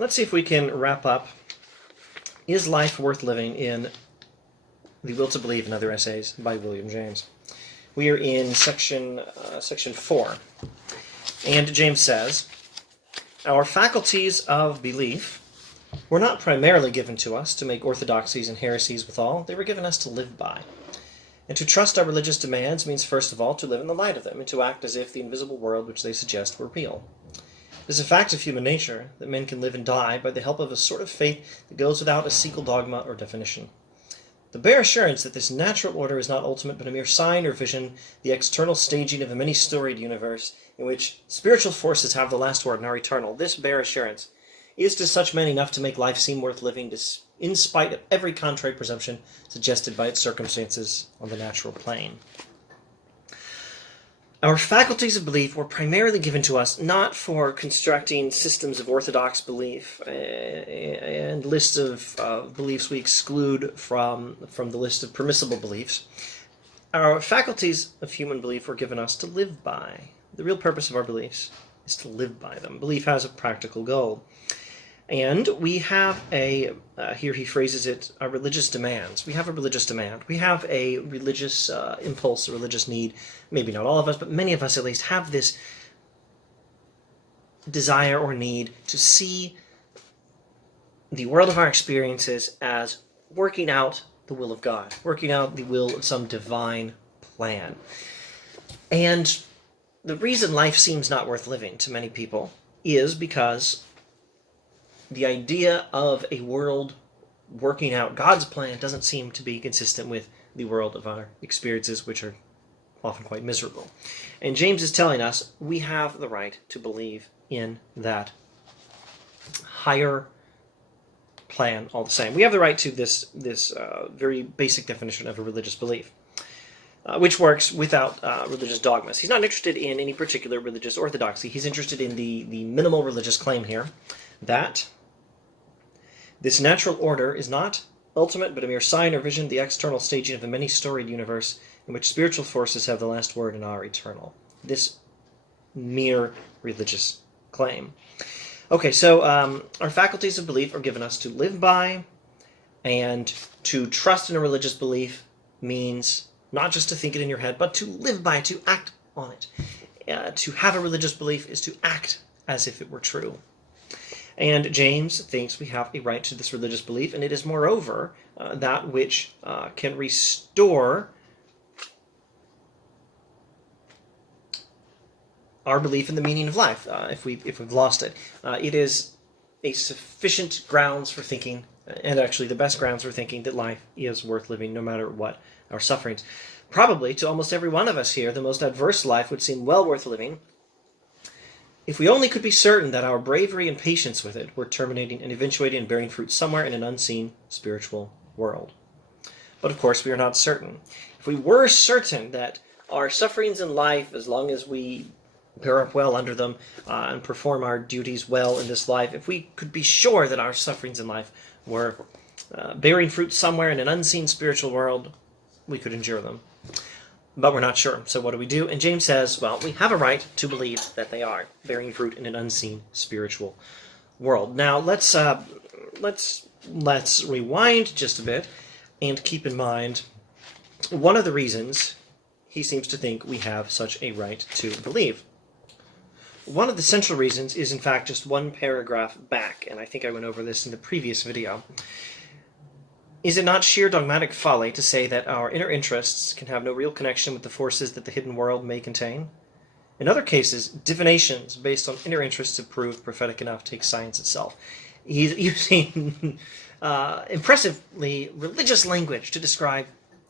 let's see if we can wrap up Is Life Worth Living in The Will to Believe and Other Essays by William James. We are in section 4. And James says, our faculties of belief were not primarily given to us to make orthodoxies and heresies withal. They were given us to live by. And to trust our religious demands means first of all to live in the light of them and to act as if the invisible world which they suggest were real. It is a fact of human nature that men can live and die by the help of a sort of faith that goes without a single dogma or definition. The bare assurance that this natural order is not ultimate but a mere sign or vision, the external staging of a many-storied universe in which spiritual forces have the last word and are eternal, this bare assurance is to such men enough to make life seem worth living in spite of every contrary presumption suggested by its circumstances on the natural plane. Our faculties of belief were primarily given to us not for constructing systems of orthodox belief and lists of beliefs we exclude from the list of permissible beliefs. Our faculties of human belief were given us to live by. The real purpose of our beliefs is to live by them. Belief has a practical goal. And we have here he phrases it, religious demands. We have a religious demand. We have a religious impulse, a religious need. Maybe not all of us, but many of us at least have this desire or need to see the world of our experiences as working out the will of God, working out the will of some divine plan. And the reason life seems not worth living to many people is because the idea of a world working out God's plan doesn't seem to be consistent with the world of our experiences, which are often quite miserable. And James is telling us we have the right to believe in that higher plan all the same. We have the right to this very basic definition of a religious belief, which works without religious dogmas. He's not interested in any particular religious orthodoxy. He's interested in the minimal religious claim here that this natural order is not ultimate, but a mere sign or vision, the external staging of a many-storied universe in which spiritual forces have the last word and are eternal. This mere religious claim. Okay, so our faculties of belief are given us to live by, and to trust in a religious belief means not just to think it in your head, but to live by, to act on it. To have a religious belief is to act as if it were true. And James thinks we have a right to this religious belief, and it is moreover that which can restore our belief in the meaning of life if we've lost it. It is a sufficient grounds for thinking, and actually the best grounds for thinking, that life is worth living no matter what our sufferings. Probably to almost every one of us here, the most adverse life would seem well worth living if we only could be certain that our bravery and patience with it were terminating and eventuating and bearing fruit somewhere in an unseen spiritual world. But of course we are not certain. If we were certain that our sufferings in life, as long as we bear up well under them and perform our duties well in this life, if we could be sure that our sufferings in life were bearing fruit somewhere in an unseen spiritual world, we could endure them. But we're not sure. So what do? And James says, well, we have a right to believe that they are bearing fruit in an unseen spiritual world. Now let's rewind just a bit and keep in mind one of the reasons he seems to think we have such a right to believe. One of the central reasons is in fact just one paragraph back, and I think I went over this in the previous video. Is it not sheer dogmatic folly to say that our inner interests can have no real connection with the forces that the hidden world may contain? In other cases, divinations based on inner interests have proved prophetic enough to take science itself. He's using impressively religious language to describe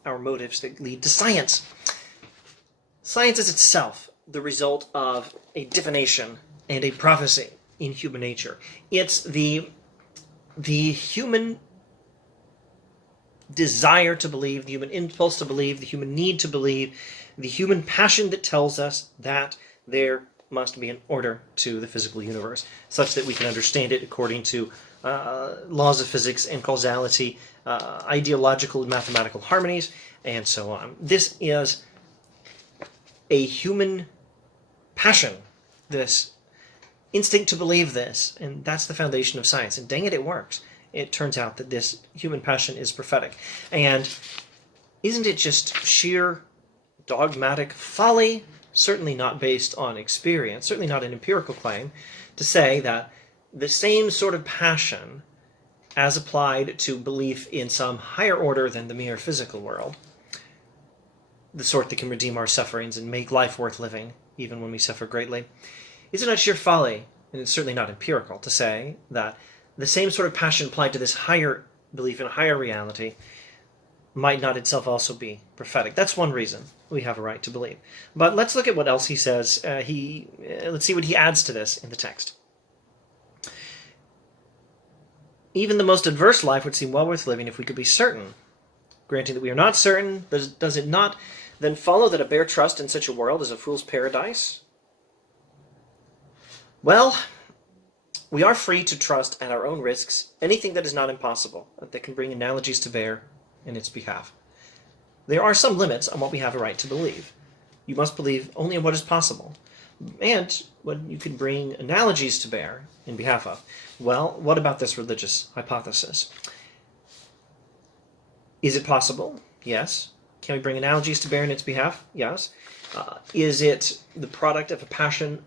our motives that lead to science. Science is itself the result of a divination and a prophecy in human nature. It's the human desire to believe, the human impulse to believe, the human need to believe, the human passion that tells us that there must be an order to the physical universe, such that we can understand it according to laws of physics and causality, ideological and mathematical harmonies, and so on. This is a human passion, this instinct to believe this, and that's the foundation of science. And dang it, it works. It turns out that this human passion is prophetic. And isn't it just sheer dogmatic folly, certainly not based on experience, certainly not an empirical claim, to say that the same sort of passion as applied to belief in some higher order than the mere physical world, the sort that can redeem our sufferings and make life worth living, even when we suffer greatly, is it not sheer folly, and it's certainly not empirical, to say that the same sort of passion applied to this higher belief in a higher reality might not itself also be prophetic? That's one reason we have a right to believe. But let's look at what else he says. Let's see what he adds to this in the text. Even the most adverse life would seem well worth living if we could be certain. Granting that we are not certain, does it not then follow that a bare trust in such a world is a fool's paradise? Well, we are free to trust at our own risks anything that is not impossible, that can bring analogies to bear in its behalf. There are some limits on what we have a right to believe. You must believe only in what is possible, and what you can bring analogies to bear in behalf of. Well, what about this religious hypothesis? Is it possible? Yes. Can we bring analogies to bear in its behalf? Yes. Is it the product of a passion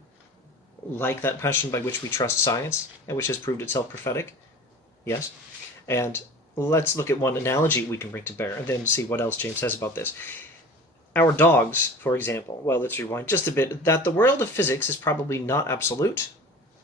like that passion by which we trust science, and which has proved itself prophetic? Yes. And let's look at one analogy we can bring to bear, and then see what else James says about this. Our dogs, for example, well, let's rewind just a bit, that the world of physics is probably not absolute,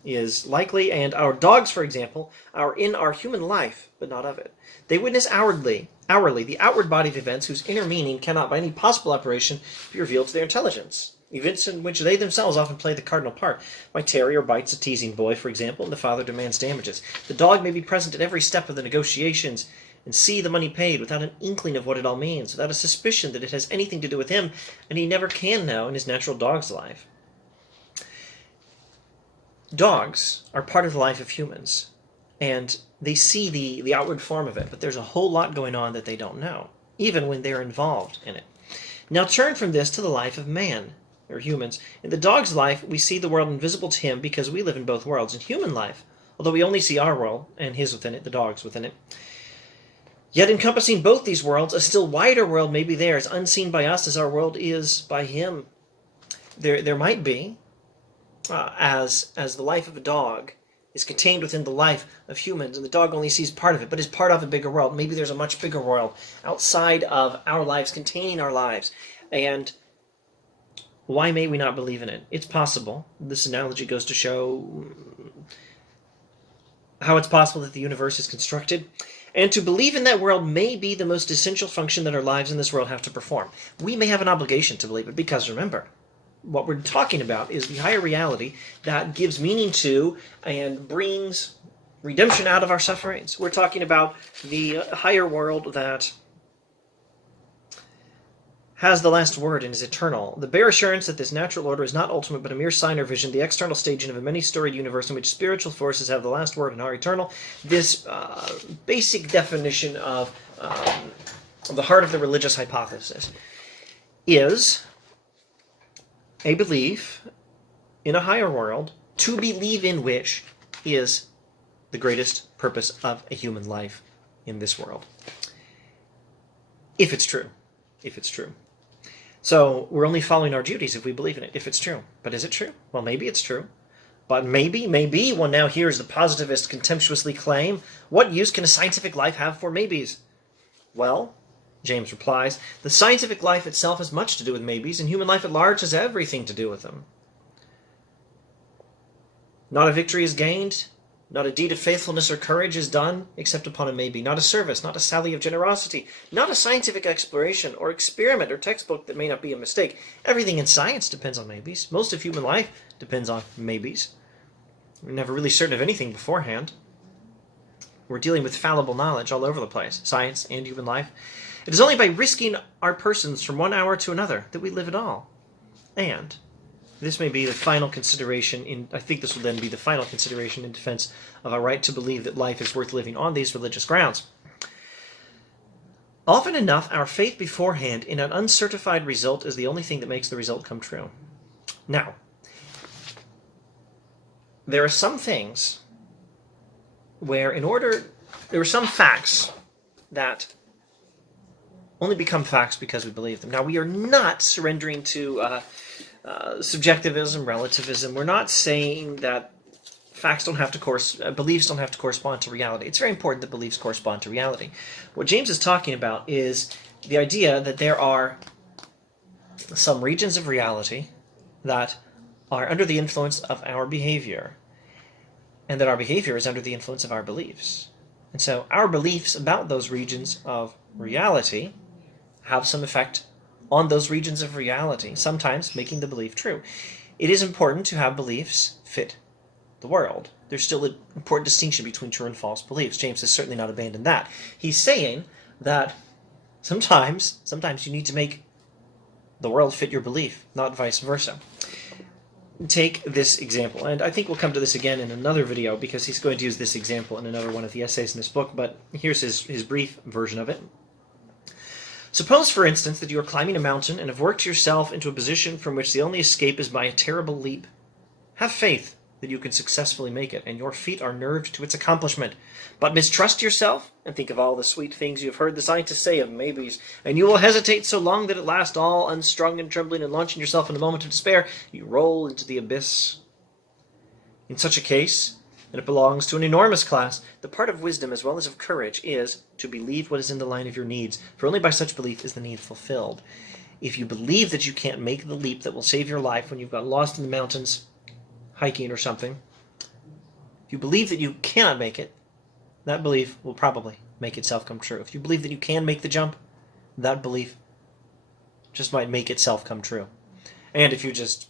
is likely, and our dogs, for example, are in our human life, but not of it. They witness hourly the outward body of events whose inner meaning cannot by any possible operation be revealed to their intelligence. Events in which they themselves often play the cardinal part. My terrier bites a teasing boy, for example, and the father demands damages. The dog may be present at every step of the negotiations and see the money paid without an inkling of what it all means, without a suspicion that it has anything to do with him, and he never can know in his natural dog's life. Dogs are part of the life of humans, and they see the outward form of it, but there's a whole lot going on that they don't know, even when they're involved in it. Now turn from this to the life of man, or humans. In the dog's life, we see the world invisible to him because we live in both worlds. In human life, although we only see our world, and his within it, the dog's within it, yet encompassing both these worlds, a still wider world may be theirs, unseen by us as our world is by him. There might be, as the life of a dog is contained within the life of humans, and the dog only sees part of it, but is part of a bigger world. Maybe there's a much bigger world outside of our lives, containing our lives. And why may we not believe in it? It's possible. This analogy goes to show how it's possible that the universe is constructed. And to believe in that world may be the most essential function that our lives in this world have to perform. We may have an obligation to believe it, because remember, what we're talking about is the higher reality that gives meaning to and brings redemption out of our sufferings. We're talking about the higher world that has the last word and is eternal. The bare assurance that this natural order is not ultimate but a mere sign or vision, the external staging of a many-storied universe in which spiritual forces have the last word and are eternal. This basic definition of the heart of the religious hypothesis is a belief in a higher world, to believe in which is the greatest purpose of a human life in this world. If it's true. If it's true. So we're only following our duties if we believe in it, if it's true. But is it true? Well, maybe it's true. But maybe one now hears the positivist contemptuously claim, what use can a scientific life have for maybes? Well, James replies, the scientific life itself has much to do with maybes, and human life at large has everything to do with them. Not a victory is gained, not a deed of faithfulness or courage is done, except upon a maybe. Not a service, not a sally of generosity, not a scientific exploration or experiment or textbook that may not be a mistake. Everything in science depends on maybes. Most of human life depends on maybes. We're never really certain of anything beforehand. We're dealing with fallible knowledge all over the place, science and human life. It is only by risking our persons from one hour to another that we live at all. And this may be the final consideration I think this will then be the final consideration in defense of our right to believe that life is worth living on these religious grounds. Often enough, our faith beforehand in an uncertified result is the only thing that makes the result come true. Now, there are some things where there are some facts that only become facts because we believe them. Now, we are not surrendering to subjectivism, relativism. We're not saying that beliefs don't have to correspond to reality. It's very important that beliefs correspond to reality. What James is talking about is the idea that there are some regions of reality that are under the influence of our behavior, and that our behavior is under the influence of our beliefs. And so our beliefs about those regions of reality have some effect on those regions of reality, sometimes making the belief true. It is important to have beliefs fit the world. There's still an important distinction between true and false beliefs. James has certainly not abandoned that. He's saying that sometimes you need to make the world fit your belief, not vice versa. Take this example, and I think we'll come to this again in another video because he's going to use this example in another one of the essays in this book, but here's his brief version of it. Suppose, for instance, that you are climbing a mountain and have worked yourself into a position from which the only escape is by a terrible leap. Have faith that you can successfully make it, and your feet are nerved to its accomplishment. But mistrust yourself, and think of all the sweet things you've heard the scientists say of maybes, and you will hesitate so long that at last, all unstrung and trembling and launching yourself in a moment of despair, you roll into the abyss. In such a case, and it belongs to an enormous class, the part of wisdom as well as of courage is to believe what is in the line of your needs, for only by such belief is the need fulfilled. If you believe that you can't make the leap that will save your life when you've got lost in the mountains, hiking or something, if you believe that you cannot make it, that belief will probably make itself come true. If you believe that you can make the jump, that belief just might make itself come true. And if you just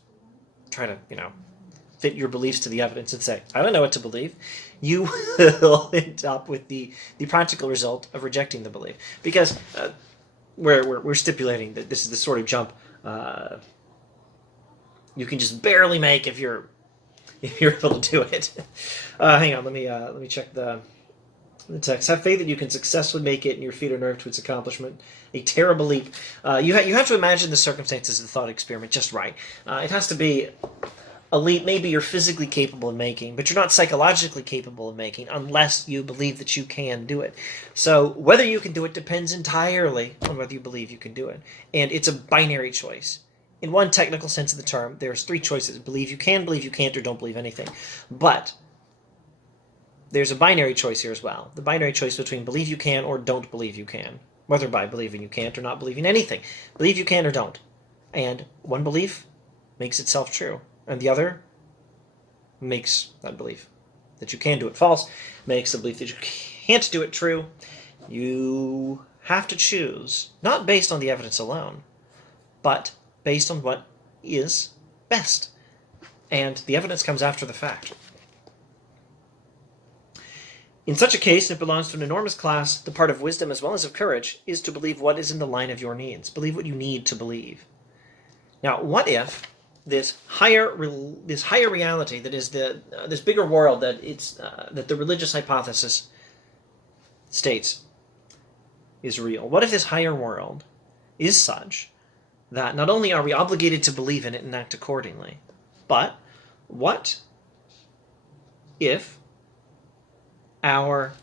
try to, fit your beliefs to the evidence and say, I don't know what to believe, you will end up with the practical result of rejecting the belief. Because we're stipulating that this is the sort of jump you can just barely make if you're able to do it. Hang on, let me check the text. Have faith that you can successfully make it and your feet are nerved to its accomplishment. A terrible leap. You have to imagine the circumstances of the thought experiment just right. It has to be a leap maybe you're physically capable of making, but you're not psychologically capable of making unless you believe that you can do it. So whether you can do it depends entirely on whether you believe you can do it. And it's a binary choice. In one technical sense of the term, there's three choices. Believe you can, believe you can't, or don't believe anything. But there's a binary choice here as well. The binary choice between believe you can or don't believe you can. Whether by believing you can't or not believing anything. Believe you can or don't. And one belief makes itself true. And the other makes that belief that you can do it false, makes the belief that you can't do it true. You have to choose, not based on the evidence alone, but based on what is best. And the evidence comes after the fact. In such a case, it belongs to an enormous class. The part of wisdom as well as of courage is to believe what is in the line of your needs. Believe what you need to believe. Now, what if this higher reality that is this bigger world that the religious hypothesis states is real? What if this higher world is such that not only are we obligated to believe in it and act accordingly, but what if our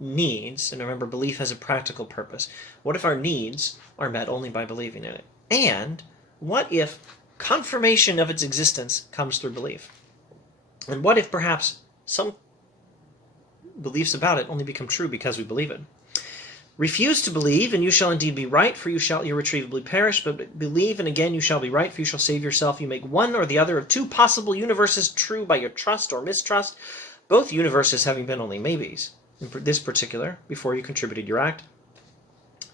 needs, and remember belief has a practical purpose, what if our needs are met only by believing in it? And what if confirmation of its existence comes through belief? And what if perhaps some beliefs about it only become true because we believe it? Refuse to believe, and you shall indeed be right, for you shall irretrievably perish, but believe, and again you shall be right, for you shall save yourself. You make one or the other of two possible universes true by your trust or mistrust, both universes having been only maybes, in this particular, before you contributed your act.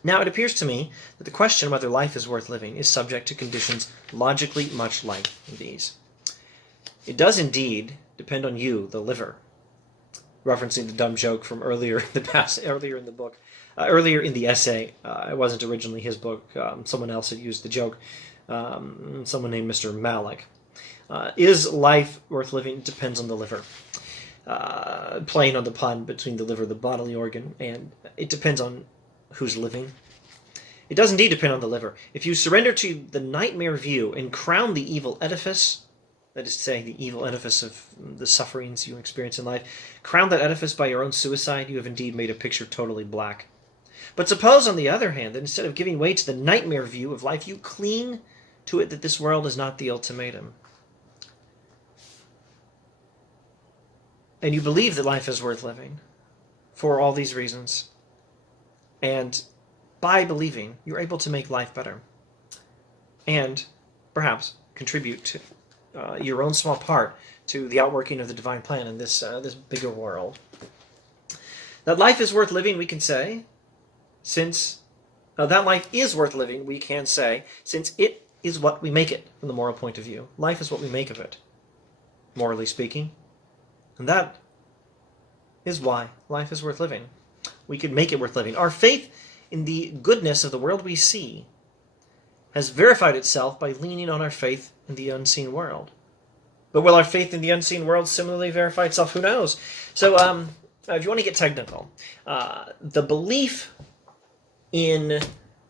Now, it appears to me that the question whether life is worth living is subject to conditions logically much like these. It does indeed depend on you, the liver. Referencing the dumb joke from earlier in the book. Earlier in the essay, it wasn't originally his book. Someone else had used the joke. Someone named Mr. Malik. Is life worth living? It depends on the liver. Playing on the pun between the liver, the bodily organ, and it depends on who's living. It does indeed depend on the liver. If you surrender to the nightmare view and crown the evil edifice, that is to say, the evil edifice of the sufferings you experience in life, crown that edifice by your own suicide, you have indeed made a picture totally black. But suppose, on the other hand, that instead of giving way to the nightmare view of life, you cling to it that this world is not the ultimatum. And you believe that life is worth living for all these reasons. And by believing, you're able to make life better. And perhaps contribute to your own small part to the outworking of the divine plan in this bigger world. That life is worth living, we can say, since that life is worth living, we can say, since it is what we make it from the moral point of view. Life is what we make of it, morally speaking. And that is why life is worth living. We could make it worth living. Our faith in the goodness of the world we see has verified itself by leaning on our faith in the unseen world. But will our faith in the unseen world similarly verify itself? Who knows? So, if you want to get technical, the belief in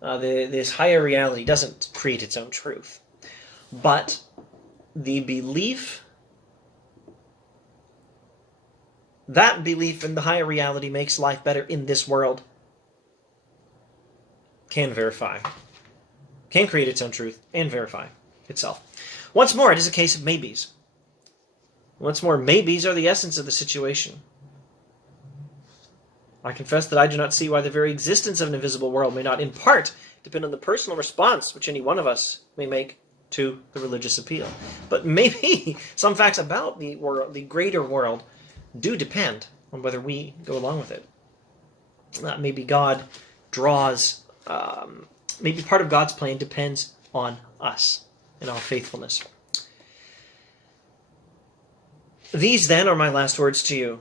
this higher reality doesn't create its own truth. But the belief, that belief in the higher reality makes life better in this world, can verify, can create its own truth and verify itself. Once more, it is a case of maybes. Once more, maybes are the essence of the situation. I confess that I do not see why the very existence of an invisible world may not, in part, depend on the personal response which any one of us may make to the religious appeal. But maybe some facts about the world, the greater world, do depend on whether we go along with it. Maybe God draws, maybe part of God's plan depends on us and our faithfulness. These, then, are my last words to you.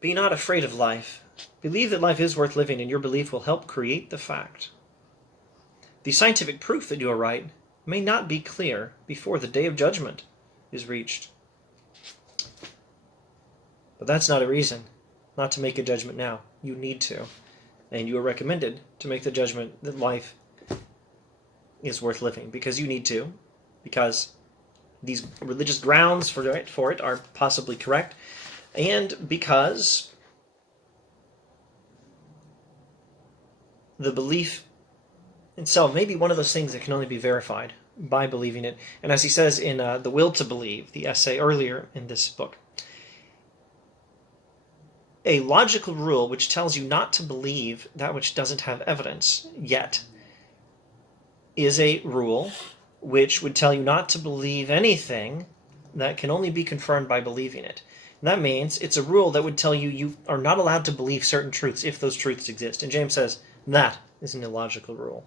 Be not afraid of life. Believe that life is worth living, and your belief will help create the fact. The scientific proof that you are right may not be clear before the day of judgment is reached. But that's not a reason not to make a judgment now. You need to. And you are recommended to make the judgment that life is worth living. Because you need to. Because these religious grounds for it are possibly correct. And because the belief itself may be one of those things that can only be verified by believing it. And as he says in The Will to Believe, the essay earlier in this book, a logical rule which tells you not to believe that which doesn't have evidence yet is a rule which would tell you not to believe anything that can only be confirmed by believing it. And that means it's a rule that would tell you you are not allowed to believe certain truths if those truths exist. And James says that is an illogical rule.